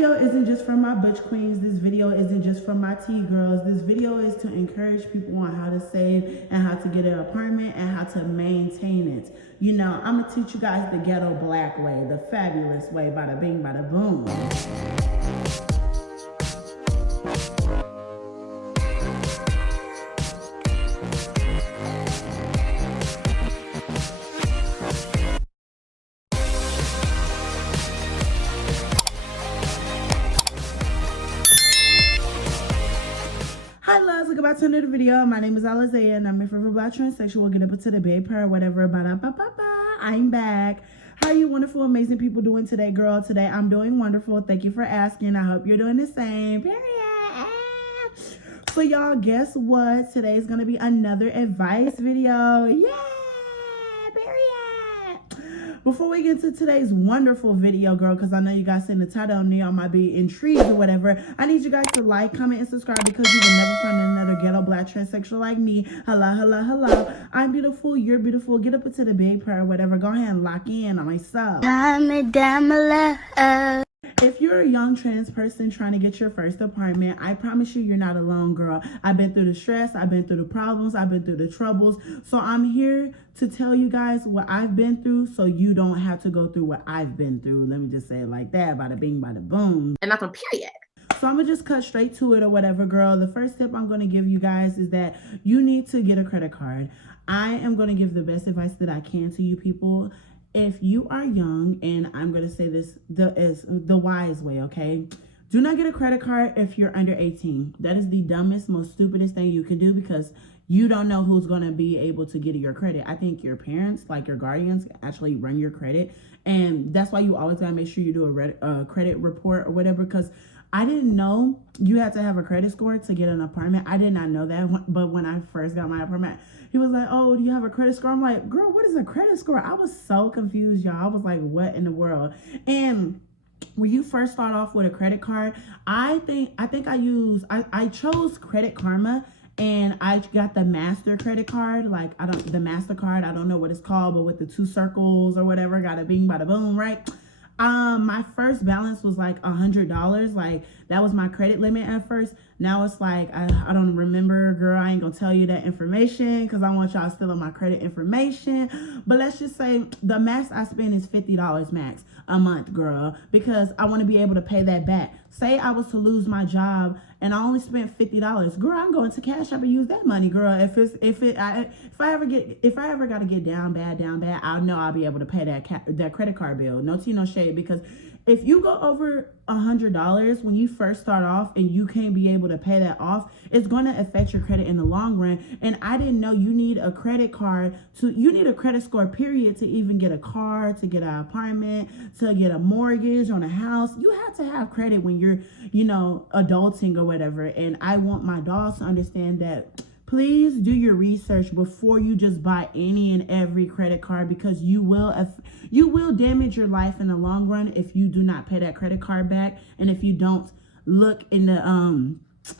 video isn't just for my butch queens. This video isn't just for my tea girls. This video is to encourage people on how to save and how to get an apartment and how to maintain it. You know, I'm gonna teach you guys the ghetto black way, the fabulous way, bada bing, bada boom. Hi loves, welcome back to another video. My name is Alizea and I'm your favorite black transsexual. Get up into the babe per whatever. I'm back. How are you wonderful, amazing people doing today, girl? Today I'm doing wonderful. Thank you for asking. I hope you're doing the same. Period. So y'all, guess what? Today is gonna be another advice video. Yeah, period. Before we get into today's wonderful video, girl, because I know you guys seen the title and y'all might be intrigued or whatever, I need you guys to like, comment, and subscribe because you will never find another ghetto black transsexual like me. Hello, hello, hello. I'm beautiful, you're beautiful. Get up into the big prayer or whatever. Go ahead and lock in on myself. If you're a young trans person trying to get your first apartment, I promise you, you're not alone, girl. I've been through the stress, I've been through the problems, I've been through the troubles. So I'm here to tell you guys what I've been through so you don't have to go through what I've been through. Let me just say it like that, bada bing, bada boom. And that's on period. So I'm gonna just cut straight to it or whatever, girl. The first tip I'm gonna give you guys is that you need to get a credit card. I am gonna give the best advice that I can to you people. If you are young, and I'm going to say this the wise way, okay? Do not get a credit card if you're under 18. That is the dumbest, most stupidest thing you can do because you don't know who's going to be able to get your credit. I think your parents, like your guardians, actually run your credit. And that's why you always got to make sure you do a credit report or whatever, because I didn't know you had to have a credit score to get an apartment. I did not know that. But when I first got my apartment, he was like, oh, do you have a credit score? I'm like, girl, what is a credit score? I was so confused, y'all. I was like, what in the world? And when you first start off with a credit card, I chose Credit Karma. And I got the master credit card, like the MasterCard, I don't know what it's called, but with the 2 circles or whatever, got a bing, bada boom, right? My first balance was like $100. Like that was my credit limit at first. Now it's like, I don't remember, girl. I ain't gonna tell you that information because I want y'all still on my credit information. But let's just say the max I spend is $50 max a month, girl, because I want to be able to pay that back. Say I was to lose my job and I only spent $50, girl, I'm going to Cash App and use that money, girl. If I ever got to get down bad, I know I'll be able to pay that credit card bill. No tea, no shade, because if you go over $100 when you first start off and you can't be able to pay that off, it's going to affect your credit in the long run. And I didn't know you need a credit card you need a credit score period to even get a car, to get an apartment, to get a mortgage on a house. You have to have credit when you're, adulting or whatever. And I want my dogs to understand that. Please do your research before you just buy any and every credit card, because you will damage your life in the long run if you do not pay that credit card back and if you don't look in the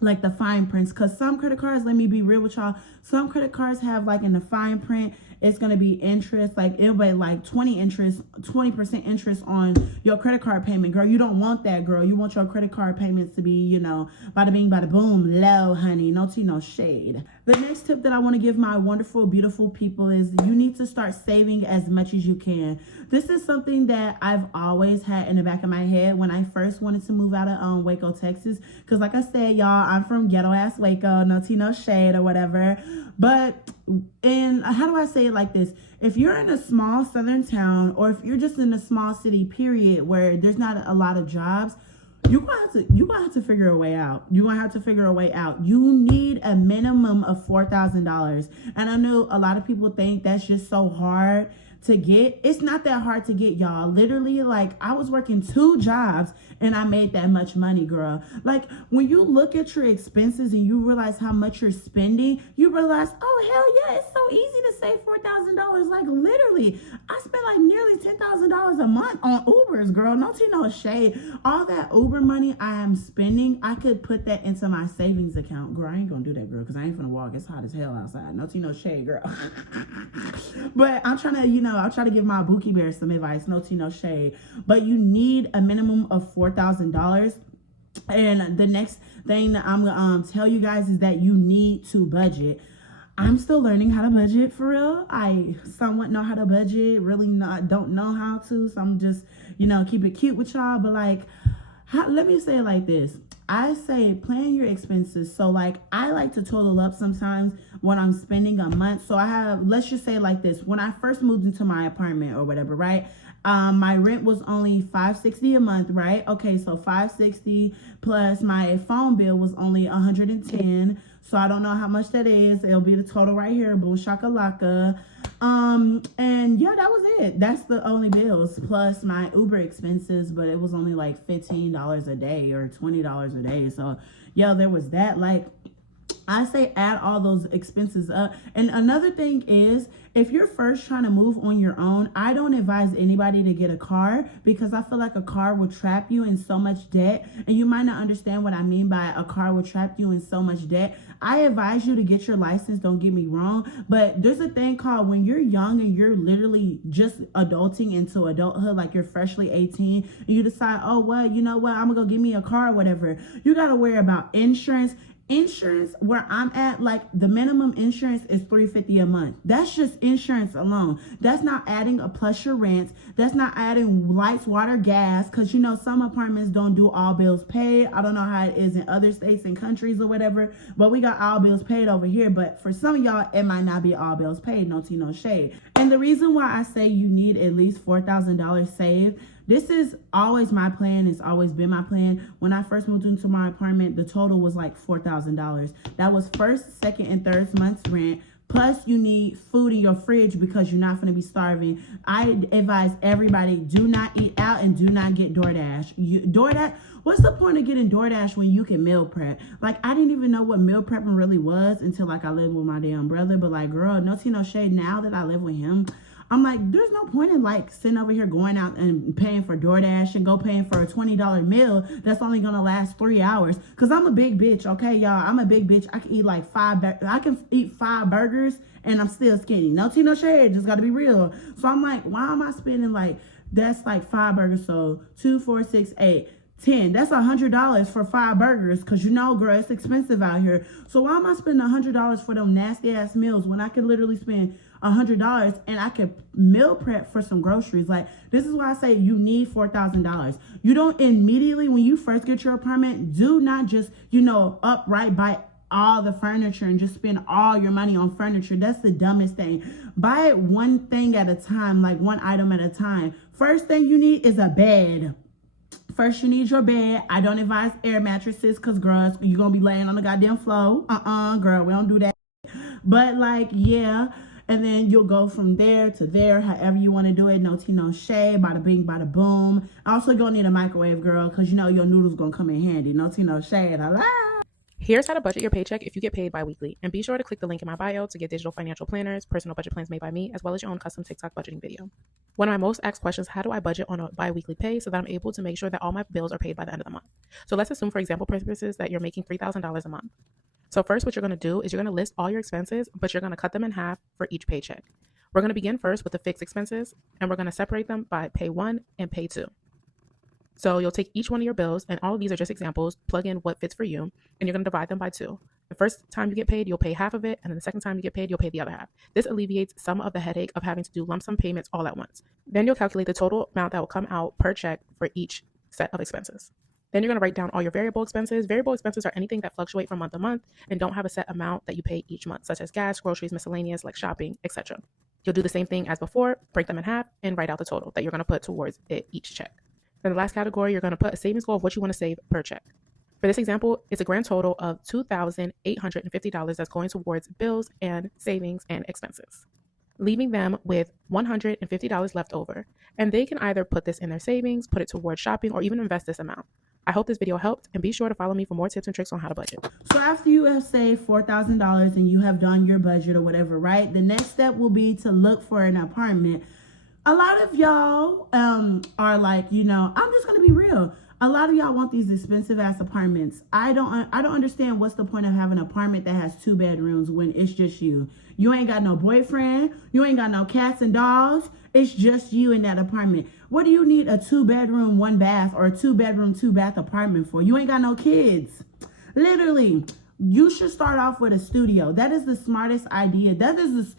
like the fine prints. Because some credit cards, let me be real with y'all, some credit cards have like in the fine print, it's going to be interest, like it'll be like 20% interest on your credit card payment. Girl, you don't want that, girl. You want your credit card payments to be, bada bing, bada boom, low, honey. No tea, no shade. The next tip that I want to give my wonderful, beautiful people is you need to start saving as much as you can. This is something that I've always had in the back of my head when I first wanted to move out of Waco, Texas. Because like I said, y'all, I'm from ghetto-ass Waco. No tea, no shade or whatever. But, and how do I say it like this? If you're in a small southern town, or if you're just in a small city, period, where there's not a lot of jobs, you're gonna have to figure a way out. You're gonna have to figure a way out. You need a minimum of $4,000. And I know a lot of people think that's just so hard to get. It's not that hard to get, y'all. Literally, like, I was working 2 jobs and I made that much money, girl. Like, when you look at your expenses and you realize how much you're spending, you realize, oh, hell yeah, it's so easy to save $4,000. Like, literally, I spend like nearly $10,000 a month on Ubers, girl. No tea, no shade. All that Uber money I am spending, I could put that into my savings account. Girl, I ain't gonna do that, girl, because I ain't gonna walk. It's hot as hell outside. No tea, no shade, girl. But I'm trying to, know, I'll try to give my Bookie Bear some advice, no tea, no shade. But you need a minimum of $4,000. And the next thing that I'm gonna tell you guys is that you need to budget. I'm still learning how to budget for real. I somewhat know how to budget, really don't know how to. So I'm just, keep it cute with y'all. But like, let me say it like this. I say plan your expenses. So like, I like to total up sometimes what I'm spending a month. So I have, let's just say it like this. When I first moved into my apartment or whatever, right? My rent was only $560 a month, right? Okay, so $560 plus my phone bill was only $110. So I don't know how much that is. It'll be the total right here. Boom shakalaka. And yeah, that was it. That's the only bills plus my Uber expenses, but it was only like $15 a day or $20 a day. So yeah, there was that. Like, I say add all those expenses up. And another thing is, if you're first trying to move on your own, I don't advise anybody to get a car because I feel like a car will trap you in so much debt. And you might not understand what I mean by a car will trap you in so much debt. I advise you to get your license, don't get me wrong. But there's a thing called when you're young and you're literally just adulting into adulthood, like you're freshly 18, and you decide, oh, well, you know what, I'm gonna go get me a car or whatever. You gotta worry about insurance. Insurance where I'm at, like the minimum insurance is $350 a month. That's just insurance alone. That's not adding a plus your rent. That's not adding lights, water, gas, because some apartments don't do all bills paid. I don't know how it is in other states and countries or whatever, but we got all bills paid over here. But for some of y'all, it might not be all bills paid. No tea, no shade. And the reason why I say you need at least $4,000 saved, this is always my plan. It's always been my plan. When I first moved into my apartment, the total was like $4,000. That was first, second, and third month's rent. Plus, you need food in your fridge because you're not going to be starving. I advise everybody, do not eat out and do not get DoorDash. DoorDash, what's the point of getting DoorDash when you can meal prep? Like, I didn't even know what meal prepping really was until like I lived with my damn brother. But like, girl, no tea, no shade. Now that I live with him, I'm like, there's no point in like sitting over here going out and paying for DoorDash and go paying for a $20 meal that's only gonna last 3 hours. Cause I'm a big bitch, okay, y'all. I'm a big bitch. I can eat like I can eat 5 burgers and I'm still skinny. No tea, no shade. Just gotta be real. So I'm like, why am I spending like, that's like 5 burgers? So 2, 4, 6, 8. 10. That's $100 for 5 burgers because girl, it's expensive out here. So why am I spending $100 for them nasty ass meals when I could literally spend $100 and I could meal prep for some groceries? Like, this is why I say you need $4,000. You don't immediately, when you first get your apartment, do not just, upright buy all the furniture and just spend all your money on furniture. That's the dumbest thing. Buy it one thing at a time, like one item at a time. First thing you need is a bed. First, you need your bed. I don't advise air mattresses because, girl, you're going to be laying on the goddamn floor. Girl, we don't do that. But, like, yeah. And then you'll go from there to there, however you want to do it. No tea, no shade. Bada bing, bada boom. Also, you're going to need a microwave, girl, because your noodles going to come in handy. No tea, no shade. Hello. Here's how to budget your paycheck if you get paid bi-weekly. And be sure to click the link in my bio to get digital financial planners, personal budget plans made by me, as well as your own custom TikTok budgeting video. One of my most asked questions, how do I budget on a bi-weekly pay so that I'm able to make sure that all my bills are paid by the end of the month? So let's assume, for example purposes, that you're making $3,000 a month. So first, what you're going to do is you're going to list all your expenses, but you're going to cut them in half for each paycheck. We're going to begin first with the fixed expenses, and we're going to separate them by pay 1 and pay 2. So you'll take each one of your bills, and all of these are just examples, plug in what fits for you, and you're going to divide them by 2. The first time you get paid, you'll pay half of it, and then the second time you get paid, you'll pay the other half. This alleviates some of the headache of having to do lump sum payments all at once. Then you'll calculate the total amount that will come out per check for each set of expenses. Then you're going to write down all your variable expenses. Variable expenses are anything that fluctuate from month to month and don't have a set amount that you pay each month, such as gas, groceries, miscellaneous, like shopping, etc. You'll do the same thing as before, break them in half, and write out the total that you're going to put towards it each check. Then the last category, you're going to put a savings goal of what you want to save per check. For this example, it's a grand total of $2,850 that's going towards bills and savings and expenses, leaving them with $150 left over. And they can either put this in their savings, put it towards shopping, or even invest this amount. I hope this video helped, and be sure to follow me for more tips and tricks on how to budget. So after you have saved $4,000 and you have done your budget or whatever, right? The next step will be to look for an apartment. A lot of y'all are like, I'm just going to be real. a lot of y'all want these expensive ass apartments. I don't understand what's the point of having an apartment that has 2 bedrooms when it's just you. You ain't got no boyfriend, you ain't got no cats and dogs. It's just you in that apartment. What do you need a 2 bedroom, 1 bath or a 2 bedroom, 2 bath apartment for? You ain't got no kids. Literally, you should start off with a studio. That is the smartest idea. That is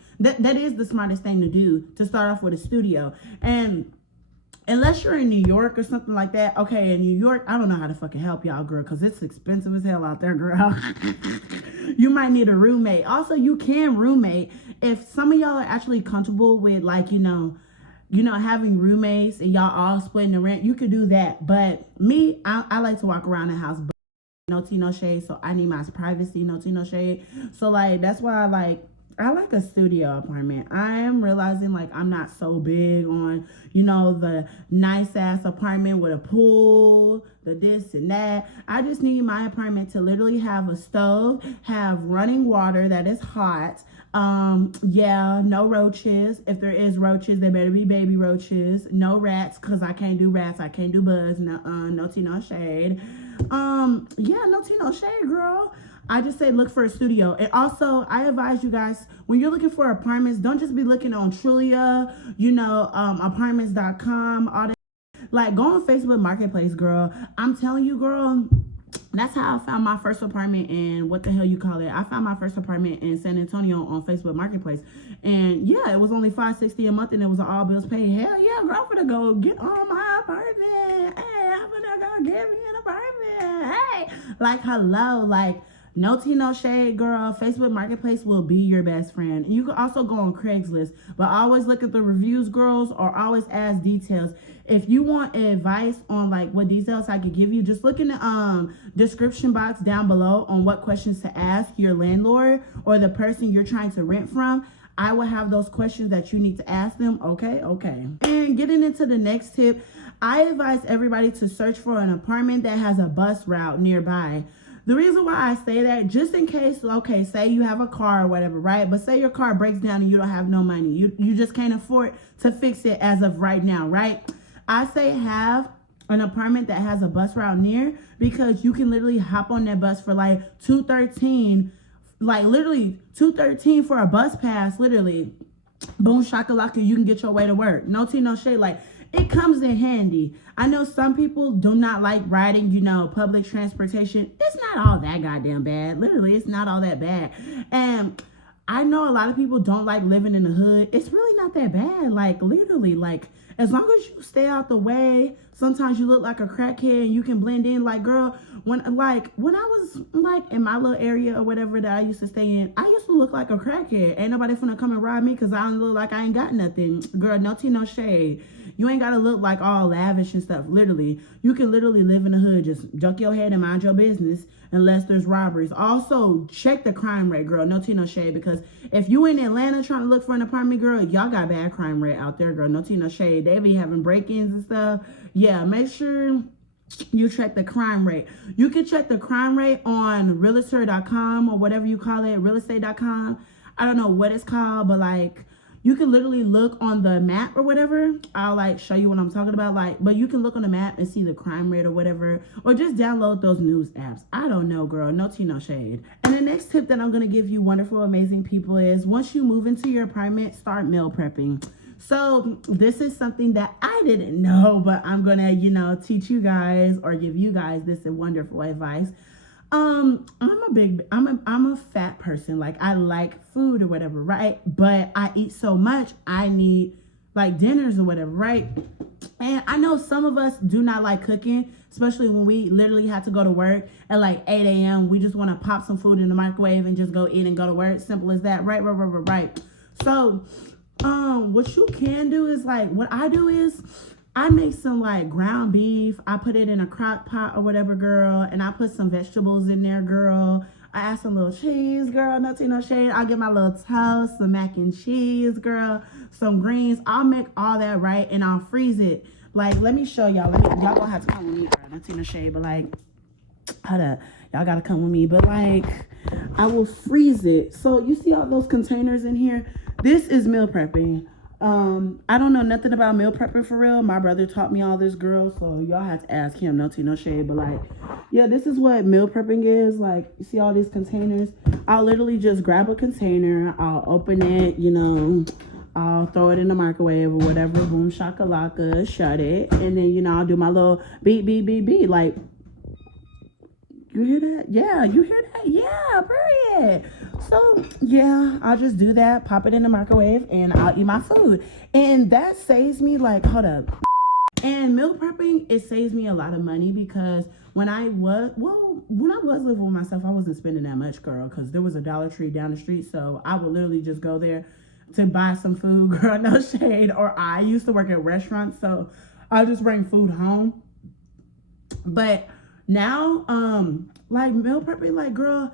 the smartest thing to do, to start off with a studio. And unless you're in New York or something like that. Okay, in New York, I don't know how to fucking help y'all, girl, because it's expensive as hell out there, girl. You might need a roommate. Also, you can roommate. If some of y'all are actually comfortable with, like, you know, having roommates and y'all all splitting the rent, you could do that. But me, I like to walk around the house, but no tea, no shade. So I need my privacy, no tea, no shade. So, like, that's why I like a studio apartment. I am realizing, like, I'm not so big on, you know, the nice ass apartment with a pool, the this and that. I just need my apartment to literally have a stove, have running water that is hot. Yeah, no roaches. If there is roaches, they better be baby roaches. No rats, because I can't do rats. I can't do bugs. No tea, no shade. Yeah, no tea, no shade, girl. I just say look for a studio. And also, I advise you guys, when you're looking for apartments, don't just be looking on Trulia, you know, apartments.com, all that. Like, go on Facebook Marketplace, girl. I'm telling you, girl, that's how I found my first apartment in, what the hell you call it? I found my first apartment in San Antonio on Facebook Marketplace. And yeah, it was only $560 a month and it was all bills paid. Hell yeah, girl, I'm finna go get on my apartment. Hey, I'm finna go get me an apartment. Hey, like, hello, like, no tea, no shade, girl. Facebook Marketplace will be your best friend. And you can also go on Craigslist, but always look at the reviews, girls, or always ask details. If you want advice on, like, what details I could give you, just look in the description box down below on what questions to ask your landlord or the person you're trying to rent from. I will have those questions that you need to ask them. Okay. And getting into the next tip, I advise everybody to search for an apartment that has a bus route nearby. The reason why I say that, just in case, okay, say you have a car or whatever, right? But say your car breaks down and you don't have no money. You just can't afford to fix it as of right now, right? I say have an apartment that has a bus route near, because you can literally hop on that bus for like $2.13, like literally $2.13 for a bus pass, literally. Boom shakalaka, you can get your way to work. No tea, no shade. Like, it comes in handy. I know some people do not like riding, you know, public transportation. It's not all that goddamn bad. Literally, it's not all that bad. And I know a lot of people don't like living in the hood. It's really not that bad. Like, literally, like, as long as you stay out the way. Sometimes you look like a crackhead and you can blend in. Like, girl, when I was like in my little area or whatever that I used to stay in, I used to look like a crackhead. Ain't nobody finna come and rob me because I don't look like I ain't got nothing. Girl, no tea, no shade. You ain't gotta look like all lavish and stuff. Literally, you can literally live in the hood, just duck your head and mind your business unless there's robberies. Also, check the crime rate, girl. No tea, no shade, because if you in Atlanta trying to look for an apartment, girl, y'all got bad crime rate out there, girl. No tea, no shade. They be having break-ins and stuff. Yeah, make sure you check the crime rate. You can check the crime rate on realtor.com or whatever you call it, realestate.com. I don't know what it's called, but like, you can literally look on the map or whatever. I'll like show you what I'm talking about. Like, but you can look on the map and see the crime rate or whatever, or just download those news apps. I don't know, girl. No tea, no shade. And the next tip that I'm going to give you, wonderful, amazing people, is once you move into your apartment, start meal prepping. So this is something that I didn't know, but I'm going to, you know, teach you guys or give you guys this wonderful advice. I'm a fat person. Like, I like food or whatever, right? But I eat so much, I need like dinners or whatever, right? And I know some of us do not like cooking, especially when we literally have to go to work at like 8 a.m. We just want to pop some food in the microwave and just go eat and go to work. Simple as that, right? So, what you can do is, like, what I do is I make some like ground beef. I put it in a crock pot or whatever, girl. And I put some vegetables in there, girl. I add some little cheese, girl. No tea, no shade. I'll get my little toast, some mac and cheese, girl. Some greens. I'll make all that, right? And I'll freeze it. Like, let me show y'all. Y'all gonna have to come with me, girl. No tea, no shade. But like, hold up. Y'all gotta come with me. But like, I will freeze it. So you see all those containers in here? This is meal prepping. I don't know nothing about meal prepping for real. My brother taught me all this, girl, so y'all have to ask him. No tea, no shade, but like, yeah, this is what meal prepping is. Like, you see all these containers? I'll literally just grab a container, I'll open it, you know, I'll throw it in the microwave or whatever, boom shakalaka, shut it, and then, you know, I'll do my little beep beep beep beep. Like, you hear that? Yeah, you hear that? Yeah, period. So, yeah, I'll just do that, pop it in the microwave, and I'll eat my food. And that saves me, like, hold up. And meal prepping, it saves me a lot of money because when I was living with myself, I wasn't spending that much, girl, because there was a Dollar Tree down the street. So I would literally just go there to buy some food, girl, no shade. Or I used to work at restaurants, so I'll just bring food home. But now, like meal prepping, like, girl,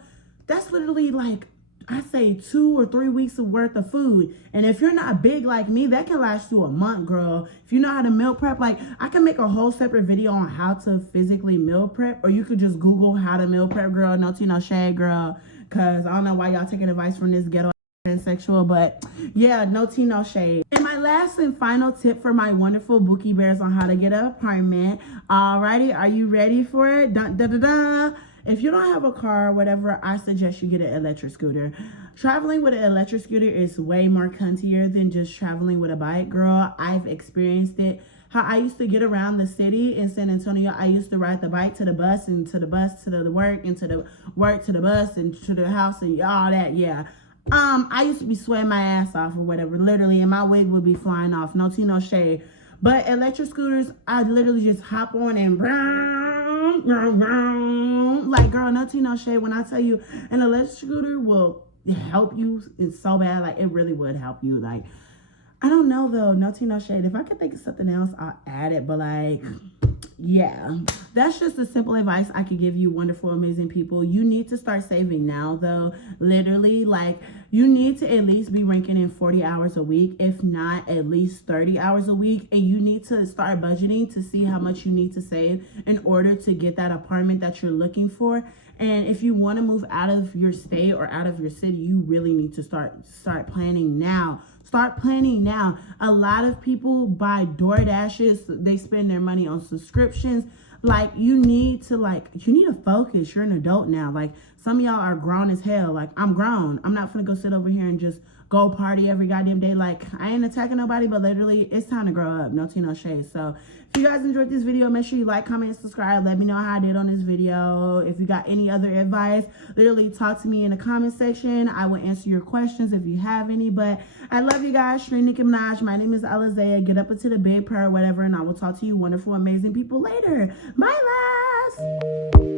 that's literally like, I say 2 or 3 weeks of worth of food. And if you're not big like me, that can last you a month, girl. If you know how to meal prep, like, I can make a whole separate video on how to physically meal prep, or you could just Google how to meal prep, girl. No tea, no shade, girl, because I don't know why y'all taking advice from this ghetto transsexual, but yeah, no tea, no shade. And my last and final tip for my wonderful Bookie Bears on how to get an apartment. Alrighty, are you ready for it? Dun, dun, dun, dun. If you don't have a car or whatever, I suggest you get an electric scooter. Traveling with an electric scooter is way more cuntier than just traveling with a bike, girl. I've experienced it. How I used to get around the city in San Antonio, I used to ride the bike to the bus and to the bus to the work and to the work to the bus and to the house and all that, yeah. I used to be sweating my ass off or whatever, literally, and my wig would be flying off. No tea, no shade. But electric scooters, I literally just hop on and brown, brown, brown. Like, girl, no tea, no shade. When I tell you an electric scooter will help you, it's so bad. Like, it really would help you. Like, I don't know though, no tea, no shade. If I could think of something else, I'll add it. But like, yeah, that's just the simple advice I could give you, wonderful, amazing people. You need to start saving now though. Literally, like, you need to at least be ranking in 40 hours a week, if not at least 30 hours a week. And you need to start budgeting to see how much you need to save in order to get that apartment that you're looking for. And if you want to move out of your state or out of your city, you really need to start planning now. Start planning now. A lot of people buy DoorDashes. They spend their money on subscriptions. Like, you need to focus. You're an adult now. Like, some of y'all are grown as hell. Like, I'm grown. I'm not gonna go sit over here and just go party every goddamn day. Like, I ain't attacking nobody, but literally, it's time to grow up. No tea, no shade. So, if you guys enjoyed this video, make sure you like, comment, and subscribe. Let me know how I did on this video. If you got any other advice, literally talk to me in the comment section. I will answer your questions if you have any. But I love you guys. Straight Nicki Minaj. My name is Alizaya. Get up into the big prayer or whatever, and I will talk to you wonderful, amazing people later. Bye, loves.